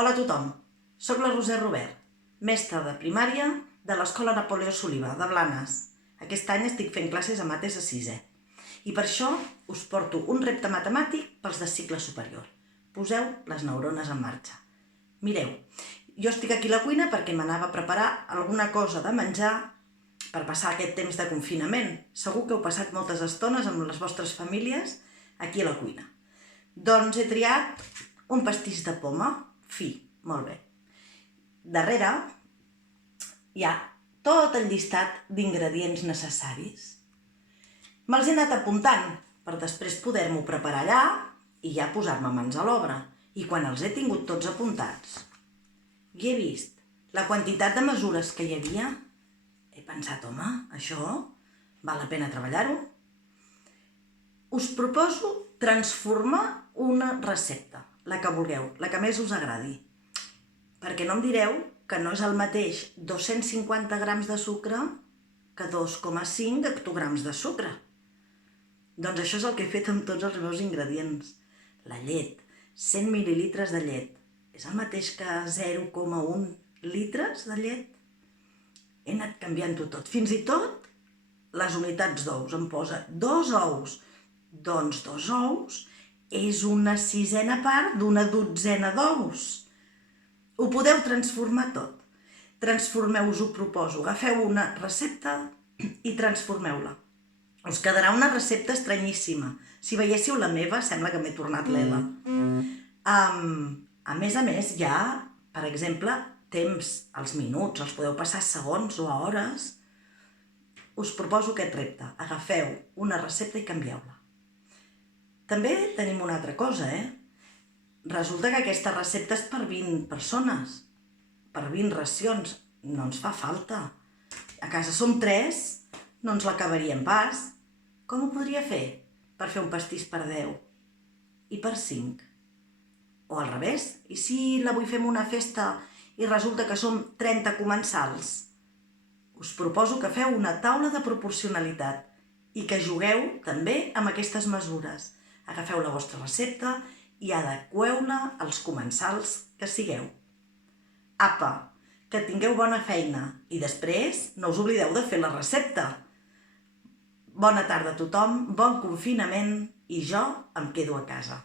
Hola a tothom, soc la Roser Robert, mestra de primària de l'Escola Napoleó Soliva, de Blanes. Aquest any estic fent classes a mates a 6è. I per això us porto un repte matemàtic pels de cicle superior. Poseu les neurones en marxa. Mireu, jo estic aquí a la cuina perquè m'anava a preparar alguna cosa de menjar per passar aquest temps de confinament. Segur que heu passat moltes estones amb les vostres famílies aquí a la cuina. Doncs he triat un pastís de poma, fi, molt bé. Darrere hi ha tot el llistat d'ingredients necessaris. Me'ls he anat apuntant per després poder-m'ho preparar allà i ja posar-me mans a l'obra. I quan els he tingut tots apuntats i he vist la quantitat de mesures que hi havia, he pensat, home, això val la pena treballar-ho. Us proposo transformar una recepta, la que vulgueu, la que més us agradi. Perquè no em direu que no és el mateix 250 grams de sucre que 2,5 hectograms de sucre. Doncs això és el que he fet amb tots els meus ingredients. La llet, 100 mil·lilitres de llet, és el mateix que 0,1 litres de llet. He anat canviant-ho tot, fins i tot les unitats d'ous. Em posa 2 ous. Doncs 2 ous és una 6ena part d'una 12ena d'ous. Ho podeu transformar tot. Transformeu, us ho proposo. Agafeu una recepta i transformeu-la. Us quedarà una recepta estranyíssima. Si veiéssiu la meva, sembla que m'he tornat l'Ela. A més, hi ha, per exemple, temps, els minuts, els podeu passar a segons o a hores. Us proposo aquest repte. Agafeu una recepta i canvieu-la. També tenim una altra cosa, Resulta que aquesta recepta és per 20 persones, per 20 racions. No ens fa falta. A casa som 3, no ens l'acabaríem pas. Com ho podria fer per fer un pastís per 10 i per 5? O al revés, i si l'avui fem una festa i resulta que som 30 comensals? Us proposo que feu una taula de proporcionalitat i que jugueu també amb aquestes mesures. Agafeu la vostra recepta i adequeu-la als comensals que sigueu. Apa, que tingueu bona feina i després no us oblideu de fer la recepta. Bona tarda a tothom, bon confinament i jo em quedo a casa.